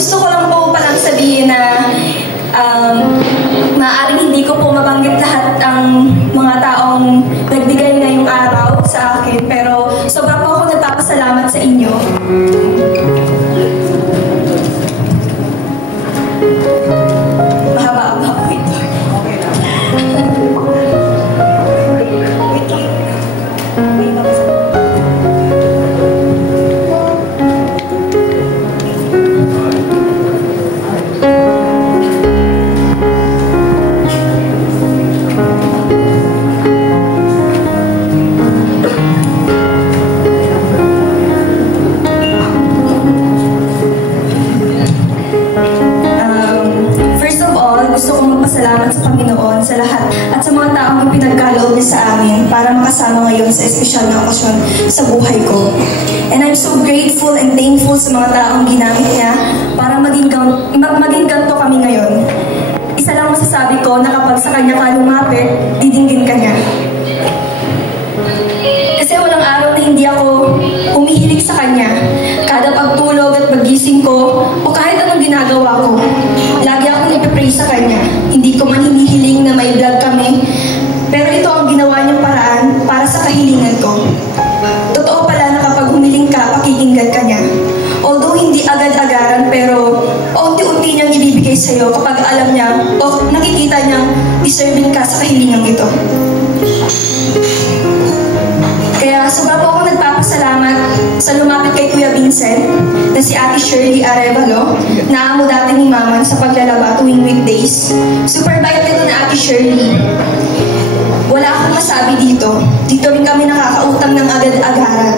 gusto ko lang po palang sabihin na maaaring hindi ko po mabanggit lahat ang mga taong nagbigay ngayong araw sa akin, pero sobra po ako nagpapasalamat sa inyo. Mahaba-haba po ito. Salamat sa Panginoon sa lahat at sa mga taong ipinagkaloob niya sa amin para makasama ngayon sa espesyal na okasyon sa buhay ko. And I'm so grateful and thankful sa mga taong ginamit niya para maging ganito kami ngayon. Isa lang masasabi ko na kapag sa kanya ka lumapit, didinggin ka niya. Kasi walang araw na hindi ako humihilig sa kanya. Kada pagtulog at pagising ko o kahit anong ginagawa ko, lagi akong ipipray sa kanya. Hindi ko man hinihiling na may vlog kami, pero ito ang ginawa niyang paraan para sa kahilingan ko. Totoo pala na kapag humiling ka, pakikinggan ka niya. Although hindi agad-agaran, pero unti-unti niyang ibibigay sa'yo kapag alam niya o nakikita niyang deserving ka sa kahilingan ito. Kaya sobra po ako nagpapasalamat sa lumapit kay Kuya Vincent na si Ate Shirley Arevalo na amo dati ni Maman sa paglalaba tuwing weekdays. Super bait nito na Ate Shirley. Wala akong masabi dito. Dito rin kami nakakautang ng agad-agaran.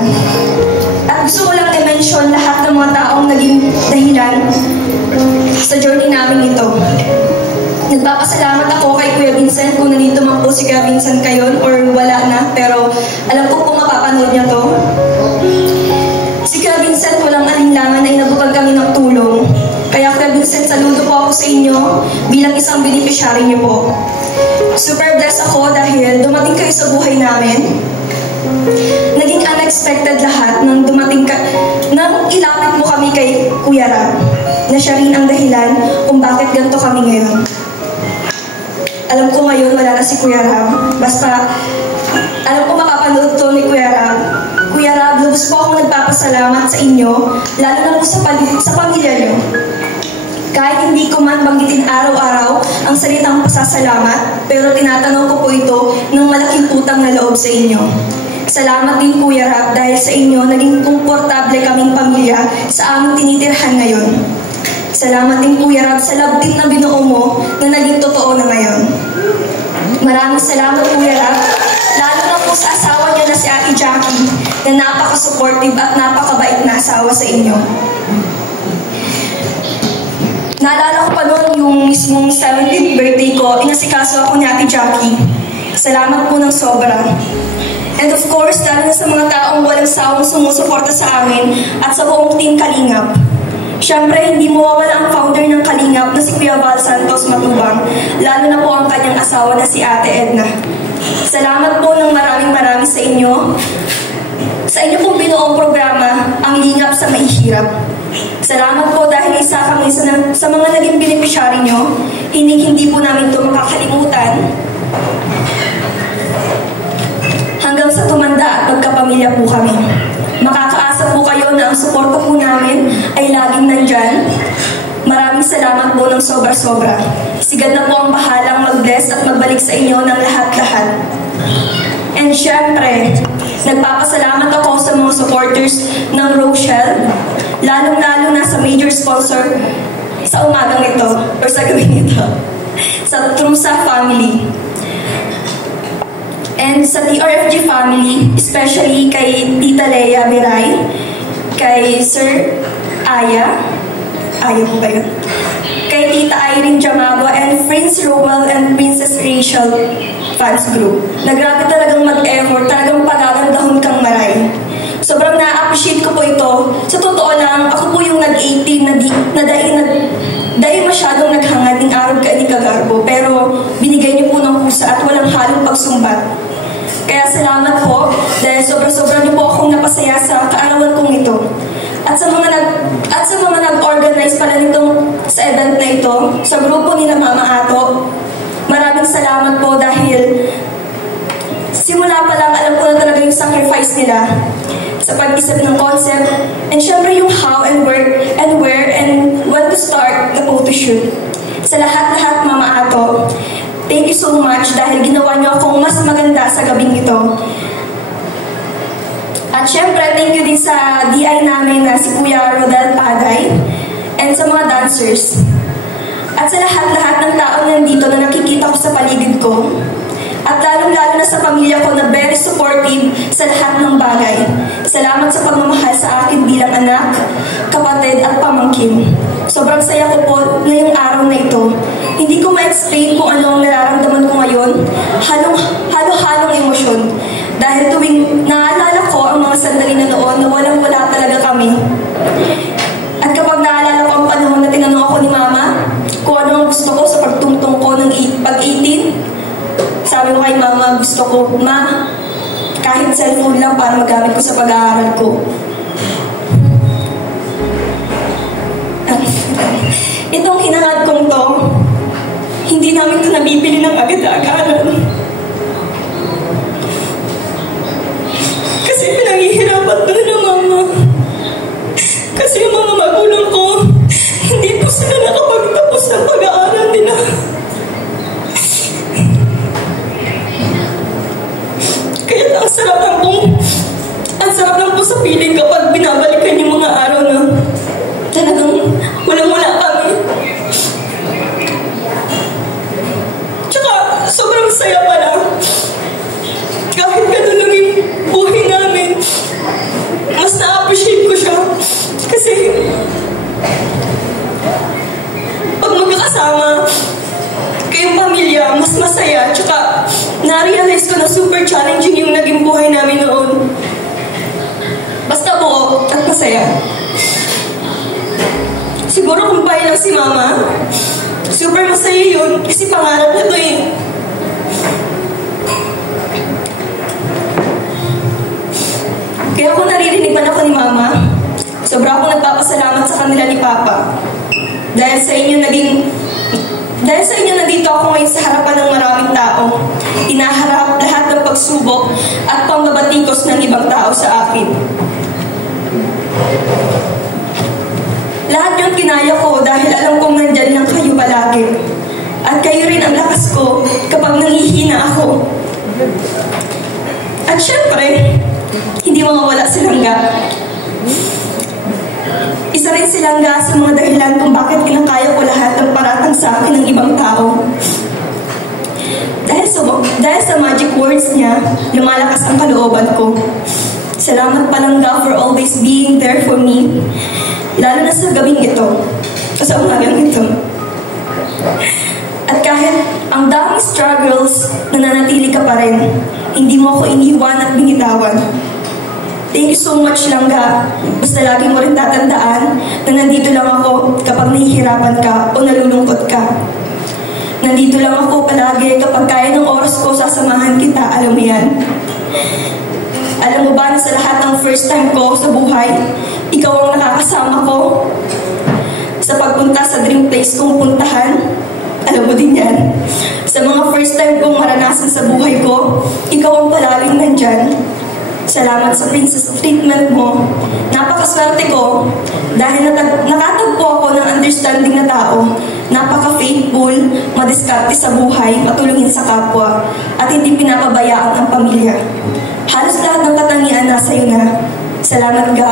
At gusto ko lang i-mention lahat ng mga taong naging dahilan sa journey namin ito. Nagpapasalamat ako kay Kuya Vincent kung nandito man po si Kuya Vincent kayon or wala na, pero alam ko po mapapanood niya to. Si Kuya Vincent walang alinlangan na inabutan kami ng tulong. Kaya Kuya Vincent, saludo po ako sa inyo bilang isang beneficiary niyo po. Super blessed ako dahil dumating kayo sa buhay namin. Naging unexpected lahat nang nang ilapit mo kami kay Kuya Rab, na siya rin ang dahilan kung bakit ganito kami ngayon. Alam ko ngayon wala na si Kuya Rab. Basta, alam ko makapanood to ni Kuya Rab. Kuya Rab, lubos po akong nagpapasalamat sa inyo, lalo na po sa pamilya niyo. Kahit hindi ko man banggitin araw-araw ang salitang pasasalamat, pero tinatanong ko po ito ng malaking utang na loob sa inyo. Salamat din Kuya Rab dahil sa inyo naging komportable kaming pamilya sa aming tinitirhan ngayon. Salamat din Kuya Rab sa love team na binuo mo na naging totoo na ngayon. Maraming salamat Kuya Rab, lalo na po sa asawa niya na si Ate Jackie na napaka-supportive at napakabait na asawa sa inyo. Naalala ko pa noon yung mismong 70th birthday ko, inasikaso ako ni Ate Jackie. Salamat po ng sobra. And of course, lalo na sa mga taong walang sawang sumusuporta sa amin at sa buong team Kalingap. Siyempre, hindi mawawala ang founder ng Kalingap na si Kuya Val Santos Matubang, lalo na po ang kanyang asawa na si Ate Edna. Salamat po ng maraming sa inyo. Sa inyo pong binuong programa, ang Lingap sa Mahihirap. Salamat po dahil isa kami sa mga naging beneficiary nyo. Hindi po namin ito makakalimutan. Hanggang sa tumanda at pagkapamilya po kami. Makakaasa po kayo na ang suporta po namin ay laging nandyan. Maraming salamat po ng sobra-sobra. Sigad na po ang bahalang mag-bless at magbalik sa inyo ng lahat-lahat. And syempre, nagpapasalamat ako sa mga supporters ng Rochelle, lalong-lalo na sa major sponsor sa umagang ito, or sa gawin ito, sa Trusa family. And sa TRFG family, especially kay Tita Lea Miray, kay Sir Aya po ba yun? Kay Tita Irene Jamagua, and Prince Rowell and Princess Rachel fans group. Nagrabe talagang mag-effort, talagang pagagandahon kang maray. Sobrang na-appreciate ko po ito. Sa totoo lang, ako po yung nag-18 na dahil masyadong naghangad ng araw ka ni Kagarbo, pero binigay niyo po ng pusa at walang halong pagsumbat. Kaya salamat po dahil sobra-sobra niyo po akong napasaya sa kaarawan kong ito. At sa mga nag-organize pala nito ito sa grupo nila Mama Ato. Maraming salamat po dahil simula pa lang alam ko na talaga yung sacrifice nila sa pag-isip ng concept, and syempre yung how and where and when to start the photo shoot. Sa lahat-lahat, Mama Ato, thank you so much dahil ginawa niyo akong mas maganda sa gabing ito. At syempre, thank you din sa DI namin na si Kuya Rodel Paday and sa mga dancers. At sa lahat-lahat ng tao nandito na nakikita ko sa paligid ko. At lalong-lalo na sa pamilya ko na very supportive sa lahat ng bagay. Salamat sa pagmamahal sa akin bilang anak, kapatid at pamangkin. Sobrang saya ko po ngayong araw na ito. Hindi ko ma-explain kung ano ang nararamdaman ko ngayon. Halo-halong emosyon. Dahil tuwing naalala ko ang mga sandali na noon na walang-wala talaga kami. At kapag naalala ko ang panahon na tinanong ako ni Mama kung ano ang gusto ko sa pagtungtong ko ng pag-18, sabi ko kay Mama, gusto ko, Ma, kahit cellphone lang para magamit ko sa pag-aaral ko. Itong hinangad kong to, hindi namin ito nabibili ng agad-agaran. Kasi pinanghihirapan ko na ng Mama. Kasi yung mga magulang ko, hindi po sila nakapagtapos ng pag-aaral nila. Kaya ang sarap lang po sa piling kapag binabalikan yung mga araw na talagang walang-wala kami. Tsaka sobrang saya pala. Kahit gano'n lang yung buhay namin, mas na-appreciate ko siya. Kasi pag magkakasama kayong pamilya, mas masaya. Tsaka na-realize ko na super challenging yung naging buhay namin noon. Basta buo at masaya. Siguro kung pahay lang si Mama, super masaya yun kasi pangarap na to eh. Kaya kung naririnig man ako ni Mama, sobra akong nagpapasalamat sa kanila ni Papa. Dahil sa inyo nandito ako ngayon sa harapan ng maraming tao. Inaharap lahat ng pagsubok at pambabatikos ng ibang tao sa akin. Lahat yun kinaya ko dahil alam kong nandyan lang kayo palagi. At kayo rin ang lakas ko kapag nangihina ako. At syempre, hindi mawawala si Langga. Isa rin si Langga sa mga dahilan kung bakit kinakaya ko lahat ng paratang sa akin ng ibang tao. Dahil sa magic words niya, lumalakas ang kalooban ko. Salamat pa Langga for always being there for me. Lalo na sa gabing ito, o sa umagang ito. At kahit ang daming struggles, nananatili ka pa rin. Hindi mo ako iniwan at binitawan. Thank you so much, Langga. Basta lagi mo rin tatandaan na nandito lang ako kapag nahihirapan ka o nalulungkot ka. Nandito lang ako palagi kapag kaya ng oras ko, sasamahan kita. Alam mo yan. Alam mo ba na sa lahat ng first time ko sa buhay, ikaw ang nakakasama ko sa pagpunta sa dream place kong puntahan? Alam mo din yan. Sa mga first time kong maranasan sa buhay ko, ikaw ang palaging nandyan. Salamat sa princess treatment mo. Napakaswerte ko dahil nakatagpo ako ng understanding na tao. Napaka-faithful, madiskarte sa buhay, matulungin sa kapwa, at hindi pinapabayaan ang pamilya. Halos lahat ng katangian nasa iyo na. Salamat ka.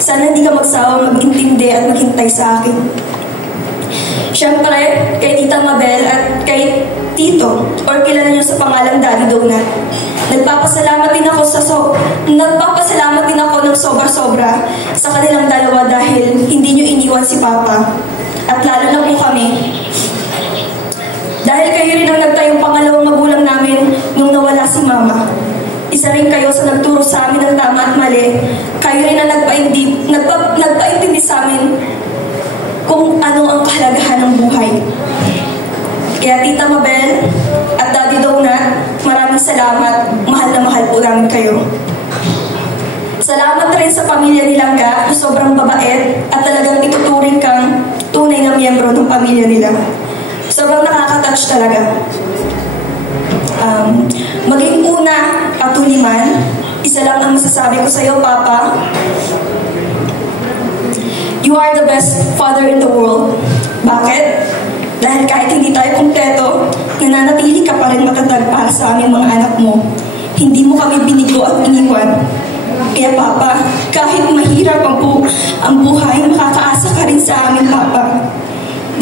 Sana hindi ka magsawang mag-intindi at maghintay sa akin. Siyempre, kay Tita Mabel at kay Tito, or kilala niyo sa pangalang Daddy Donut, nagpapasalamat din ako ng sobra-sobra sa kanilang dalawa dahil hindi niyo iniwan si Papa. At lalo na po kami. Dahil kayo rin ang nagtayong pangalawang magulang namin nung nawala si Mama. Isa rin kayo sa nagturo sa amin ng tama at mali. Kayo rin ang nagpaintindi sa amin kung ano ang kahalagahan ng buhay. Kaya Tita Mabel at Daddy Donut, maraming salamat. Mahal na mahal po namin kayo. Salamat rin sa pamilya ni Langga na sobrang babait at talagang ituturing kang tunay na miyembro miyembro ng pamilya nila. Sobrang nakaka-touch talaga. Maging una at huli man, isa lang ang masasabi ko sa iyo, Papa. You are the best father in the world. Bakit? Dahil kahit hindi tayo kumpleto, nananatili ka pa rin matatag para sa aming mga anak mo. Hindi mo kami binigo at iniwan. Kaya Papa, kahit mahirap ang buhay, makakaasa ka rin sa amin, Papa.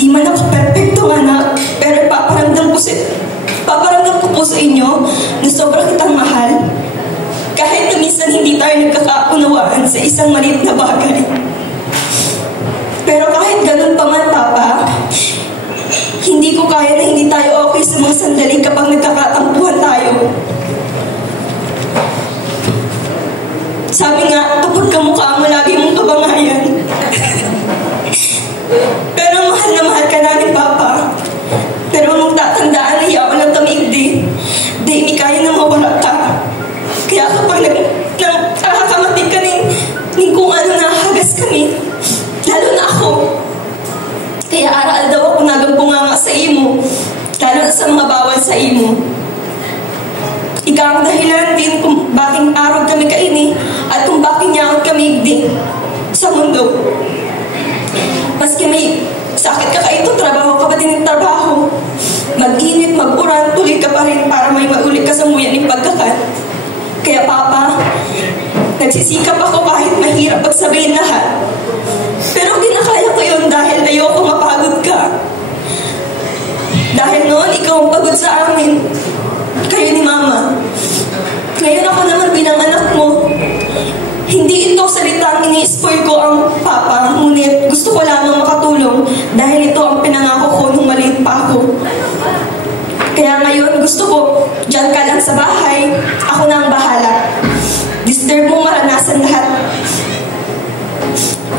Di man ako perfecto anak, pero paparamdam ko po sa inyo na sobrang kitang mahal. Kahit na minsan hindi tayo nagkakaunawaan sa isang maliit na bagay. Pero kahit ganun pa man, Papa, hindi ko kaya na hindi tayo okay sa mga sandali kapag nagkakatampuhan tayo. Sabi nga, kapag kamukha mo, lagi mong kabangayan. Pero mahal na mahal ka namin, Papa. Pero nung tatandaan, nahiya ko ng tamigdi. Di kaya na mawala ka. Kaya kapag nakakamatig ka ng kung ano nahagas kami, lalo na ako. Kaya aral daw ako nagampunganga sa imo, lalo na sa mga bawal sa imo. Ikaw ang dahilan din kung bakit araw kami kaini at kung bakit niya kami din sa mundo. Maski may sakit ka kaito, trabaho ka pa din ng trabaho. Mag-init, mag-uran, tuloy ka pa rin para may maulit ka sa muyan ng pagkakat. Kaya Papa, nagsisikap ako kahit mahirap pagsabihin lahat. Pero kinakaya ko yun dahil ayoko mapagod ka. Dahil noon, ikaw ang pagod sa amin. Kayo ni Mama. Ngayon ako naman bilang anak mo. Hindi ito salitang ini-spoil ko ang Papa, ngunit gusto ko lamang makatulong dahil ito ang pinangako ko nung maliit pa ako. Kaya ngayon, gusto ko, dyan ka lang sa bahay, ako na ang bahala. Disturb mo maranasan lahat.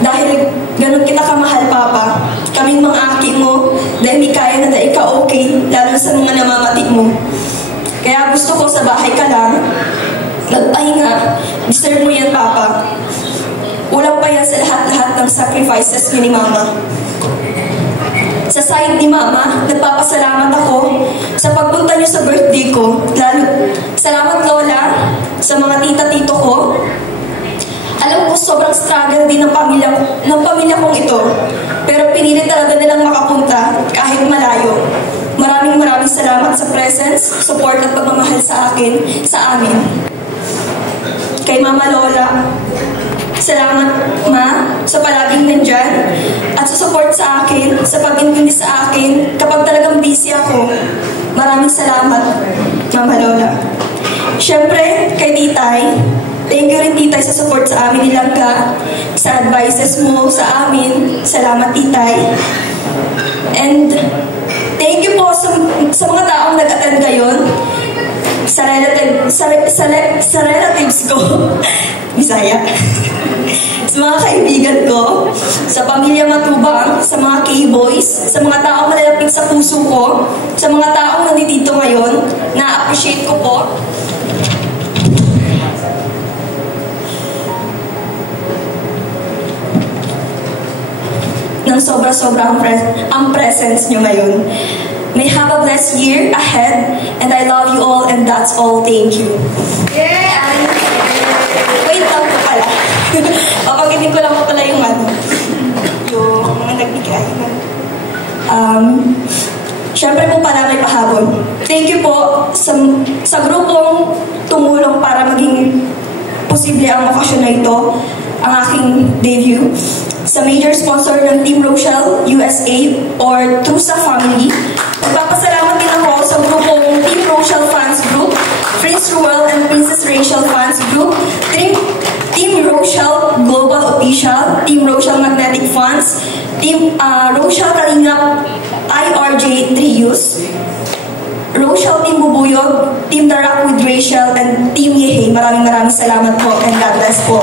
Dahil ganun kita kamahal, Papa. Kaming mga aki mo, dahil may kaya na dahil ka okay, lalo sa mga namamatik mo. Kaya gusto ko sa bahay ka lang, nagpahinga, disturb mo yan, Papa. Ulang pa yan sa lahat-lahat ng sacrifices ni Mama. Sa side ni Mama, nagpapasalamat ako sa pagpunta niyo sa birthday ko. Salamat, Lola, sa mga tita-tito ko. Alam ko, sobrang struggle din ng pamilya kong ito. Pero pinili talaga nilang makapunta kahit malayo. Maraming salamat sa presence, support at pagmamahal sa amin. Kay Mama Lola, salamat, Ma, sa palaging nandyan at sa support sa akin, sa pag-intindi sa akin kapag talagang busy ako. Maraming salamat, Mama Lola. Siyempre, kay Titay, thank you rin, Titay, sa support sa amin ni Langga, sa advices mo sa amin. Salamat, Titay. And thank you po sa mga taong nag-attend ngayon, sa relatives ko, Bisaya, sa mga kaibigan ko, sa pamilya Matubang, sa mga K-boys, sa mga taong malalapit sa puso ko, sa mga taong nandito ngayon, na-appreciate ko po. Nang sobra-sobra ang presence nyo ngayon. May have a blessed year ahead, and I love you all, and that's all. Thank you. Yeah! Wait lang po pala. Papagitin ko lang po pala yung mga nagbigay. Siyempre po pala may pahabol. Thank you po sa grupong tumulong para maging posible ang okasyon na ito, ang aking debut. Sa major sponsor ng Team Rochelle USA or Trusa Family. Magpapasalamat din ako sa grupong Team Rochelle Fans Group, Prince Ruel and Princess Rachel Fans Group, Team Rochelle Global Official, Team Rochelle Magnetic Fans, Team Rochelle Kalingap IRJ Trius, Rochelle Team Bubuyog, Team Tarak with Rachel, and Team Yehe. Maraming salamat po, and God bless po.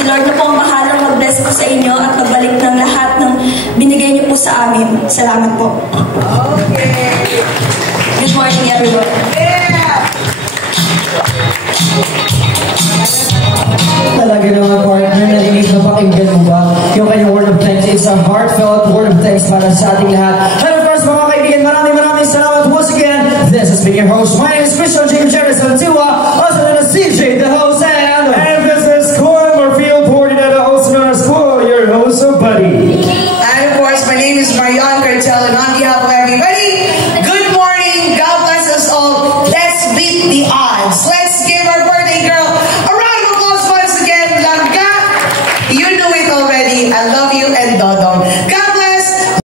Si Lord na po ang bahalang mag-bless po sa inyo at magbalik ng lahat ng binigay niyo po sa amin. Salamat po. Okay. Good morning, everyone. Yeah! Talaga naman, partner, narinig na pakinggan mo ba? Yung kanyang word of thanks, it's a heartfelt word of thanks para sa ating lahat. And of course, mga kaibigan, maraming salamat once again. This is being your host. My name is Christian James Jefferson Tiwa, also known as CJ, the host, and this is Coy Morfield Portineta, also known as Coy, your host of Buddy. And of course, my name is Marianne Cartel, and on behalf of everybody, good morning, God bless us all. Let's beat the odds. Let's give our birthday girl a round of applause once again. Langga, you know it already. I love you and Dodo.